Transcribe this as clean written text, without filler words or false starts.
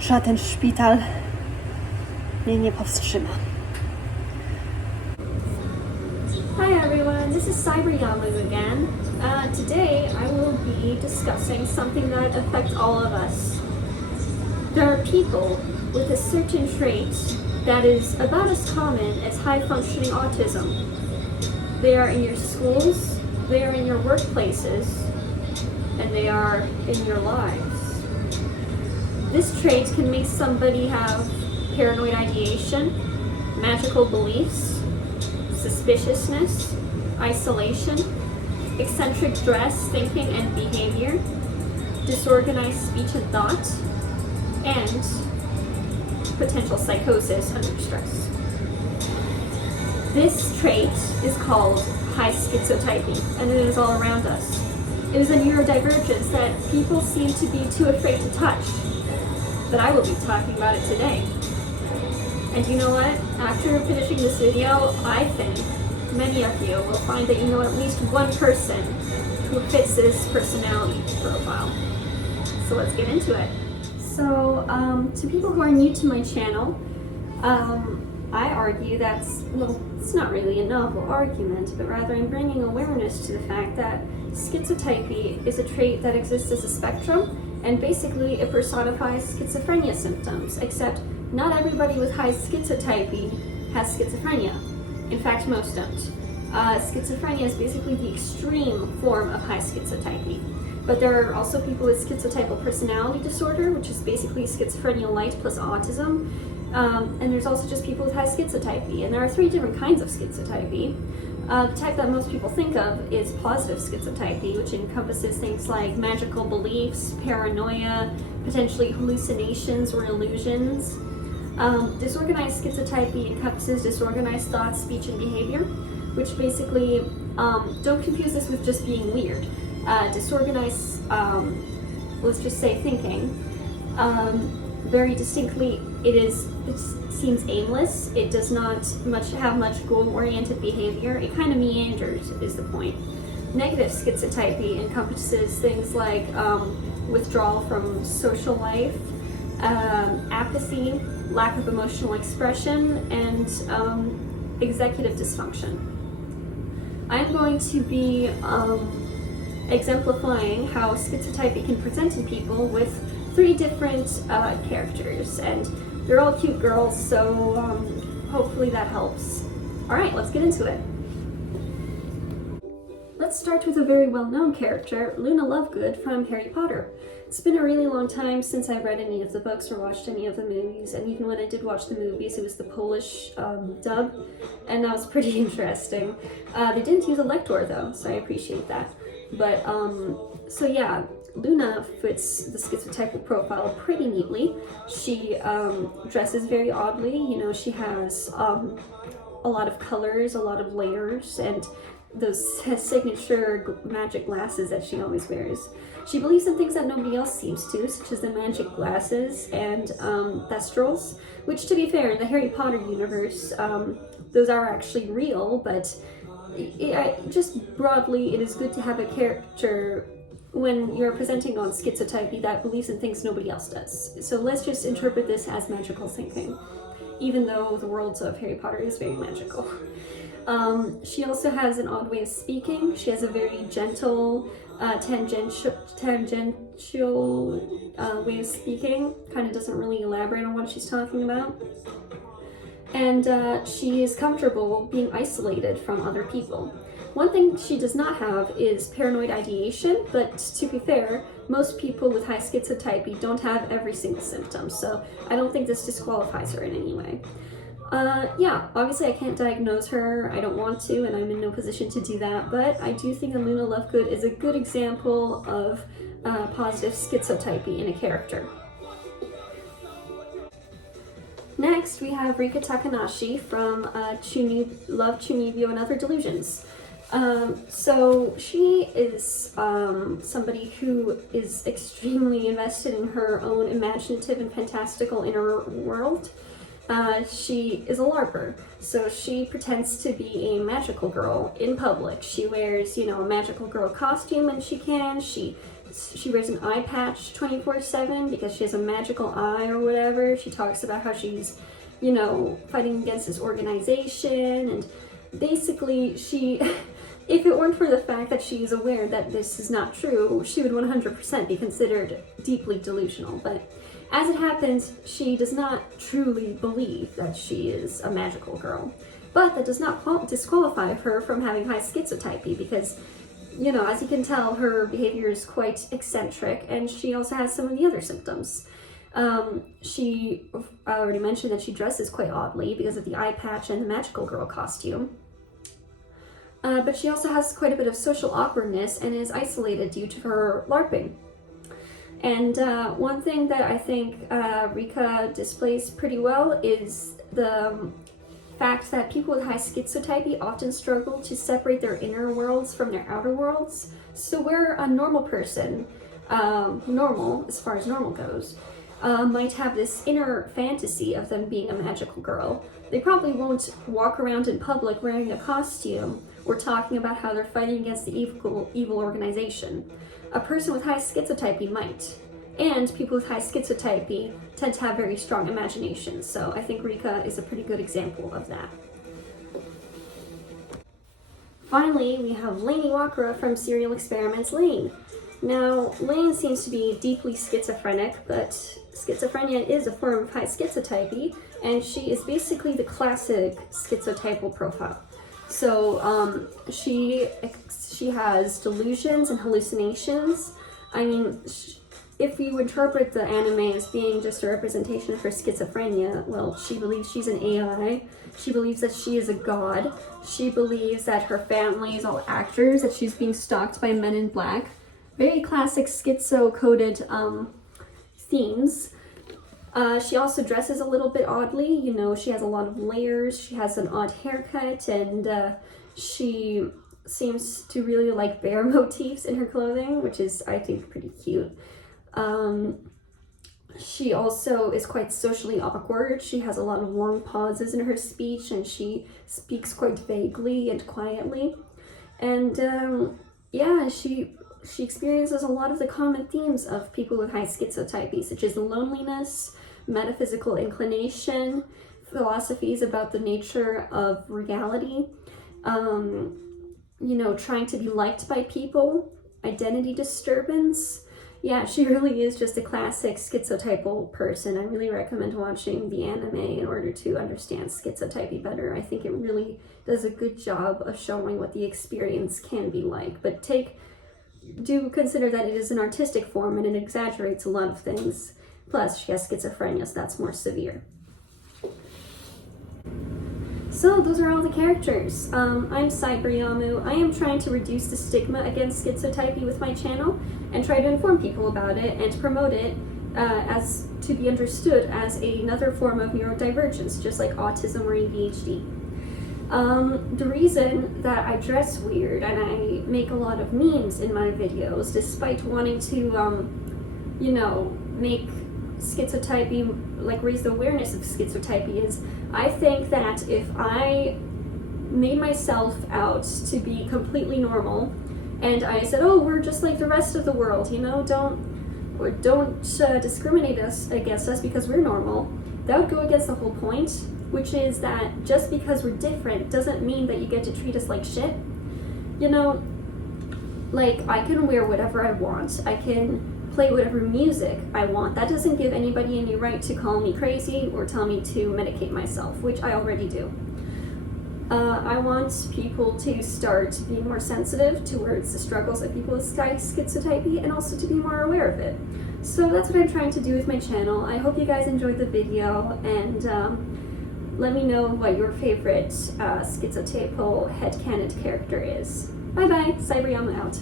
Żaden szpital mnie nie powstrzyma. Hi everyone, this is Cyber again. Today I will be discussing something that affects all of us. There are people with a certain trait that is about as common as high-functioning autism. They are in your schools, they are in your workplaces, and they are in your lives. This trait can make somebody have paranoid ideation, magical beliefs, suspiciousness, isolation, eccentric dress, thinking, and behavior, disorganized speech and thought, and potential psychosis under stress. This trait is called high schizotypy, and it is all around us. It is a neurodivergence that people seem to be too afraid to touch, but I will be talking about it today. And you know what? After finishing this video, I think many of you will find that you know at least one person who fits this personality profile. So let's get into it. So, to people who are new to my channel, I argue that's, well, it's not really a novel argument, but rather I'm bringing awareness to the fact that schizotypy is a trait that exists as a spectrum, and basically it personifies schizophrenia symptoms, except not everybody with high schizotypy has schizophrenia. In fact, most don't. Schizophrenia is basically the extreme form of high schizotypy. But there are also people with schizotypal personality disorder, which is basically schizophrenia light plus autism. And there's also just people with high schizotypy. And there are 3 different kinds of schizotypy. The type that most people think of is positive schizotypy, which encompasses things like magical beliefs, paranoia, potentially hallucinations or illusions. Disorganized schizotypy encompasses disorganized thoughts, speech, and behavior, which basically, don't confuse this with just being weird. Disorganized, let's just say thinking, very distinctly, it seems aimless. It does not have much goal-oriented behavior. It kind of meanders, is the point. Negative schizotypy encompasses things like withdrawal from social life, apathy, lack of emotional expression, and executive dysfunction. I'm going to be exemplifying how schizotypy can present in people with 3 different characters, and they're all cute girls, so hopefully that helps. Alright, let's get into it. Let's start with a very well-known character, Luna Lovegood from Harry Potter. It's been a really long time since I've read any of the books or watched any of the movies, and even when I did watch the movies, it was the Polish dub, and that was pretty interesting. They didn't use a lector though, so I appreciate that. But, so yeah, Luna fits the schizotypal profile pretty neatly. She dresses very oddly, you know, she has a lot of colors, a lot of layers, and those signature magic glasses that she always wears. She believes in things that nobody else seems to, such as the magic glasses and thestrals, which, to be fair, in the Harry Potter universe, those are actually real, but just broadly, it is good to have a character when you're presenting on schizotypy that believes in things nobody else does. So let's just interpret this as magical thinking, even though the world of Harry Potter is very magical. She also has an odd way of speaking. She has a very gentle, tangential way of speaking. Kind of doesn't really elaborate on what she's talking about. And she is comfortable being isolated from other people. One thing she does not have is paranoid ideation, but to be fair, most people with high schizotypy don't have every single symptom, so I don't think this disqualifies her in any way. Yeah, obviously I can't diagnose her, I don't want to, and I'm in no position to do that, but I do think that Luna Lovegood is a good example of positive schizotypy in a character. Next, we have Rikka Takanashi from Chunibyou and Other Delusions. So she is somebody who is extremely invested in her own imaginative and fantastical inner world. She is a LARPer, so she pretends to be a magical girl in public. She wears, a magical girl costume when she can. She she wears an eye patch 24/7 because she has a magical eye or whatever. She talks about how she's, you know, fighting against this organization, and basically she, if it weren't for the fact that she's aware that this is not true, she would 100% be considered deeply delusional. But as it happens, she does not truly believe that she is a magical girl. But that does not disqualify her from having high schizotypy because, you know, as you can tell, her behavior is quite eccentric, and she also has some of the other symptoms. I already mentioned that she dresses quite oddly because of the eye patch and the magical girl costume. But she also has quite a bit of social awkwardness and is isolated due to her LARPing. And one thing that I think Rikka displays pretty well is the fact that people with high schizotypy often struggle to separate their inner worlds from their outer worlds. So where a normal person, normal as far as normal goes, might have this inner fantasy of them being a magical girl, they probably won't walk around in public wearing a costume or talking about how they're fighting against the evil organization. A person with high schizotypy might. And people with high schizotypy tend to have very strong imaginations, so I think Rikka is a pretty good example of that. Finally, we have Lain from Serial Experiments Lain. Now, Lain seems to be deeply schizophrenic, but schizophrenia is a form of high schizotypy, and she is basically the classic schizotypal profile. So she has delusions and hallucinations. I mean, if you interpret the anime as being just a representation of her schizophrenia, well, she believes she's an AI, she believes that she is a god, she believes that her family is all actors, that she's being stalked by men in black. Very classic schizo-coded themes. She also dresses a little bit oddly, you know, she has a lot of layers, she has an odd haircut, and she seems to really like bear motifs in her clothing, which is, I think, pretty cute. She also is quite socially awkward. She has a lot of long pauses in her speech, and she speaks quite vaguely and quietly. And yeah, she experiences a lot of the common themes of people with high schizotypy, such as loneliness, metaphysical inclination, philosophies about the nature of reality, you know, trying to be liked by people, identity disturbance. Yeah, she really is just a classic schizotypal person. I really recommend watching the anime in order to understand schizotypy better. I think it really does a good job of showing what the experience can be like. But do consider that it is an artistic form and it exaggerates a lot of things. Plus, she has schizophrenia, so that's more severe. So those are all the characters. I'm Chunibyou. I am trying to reduce the stigma against schizotypy with my channel and try to inform people about it and promote it as to be understood as another form of neurodivergence, just like autism or ADHD. The reason that I dress weird and I make a lot of memes in my videos, despite wanting to, you know, make schizotypy, like raise the awareness of schizotypy, is I think that if I made myself out to be completely normal and I said, oh, we're just like the rest of the world, you know, don't discriminate against us because we're normal, that would go against the whole point, which is that just because we're different doesn't mean that you get to treat us like shit. You know, like, I can wear whatever I want, I can play whatever music I want. That doesn't give anybody any right to call me crazy or tell me to medicate myself, which I already do. I want people to start being more sensitive towards the struggles of people with schizotypy and also to be more aware of it. So that's what I'm trying to do with my channel. I hope you guys enjoyed the video, and let me know what your favorite schizotypal headcanon character is. Bye bye, Chunibyou out.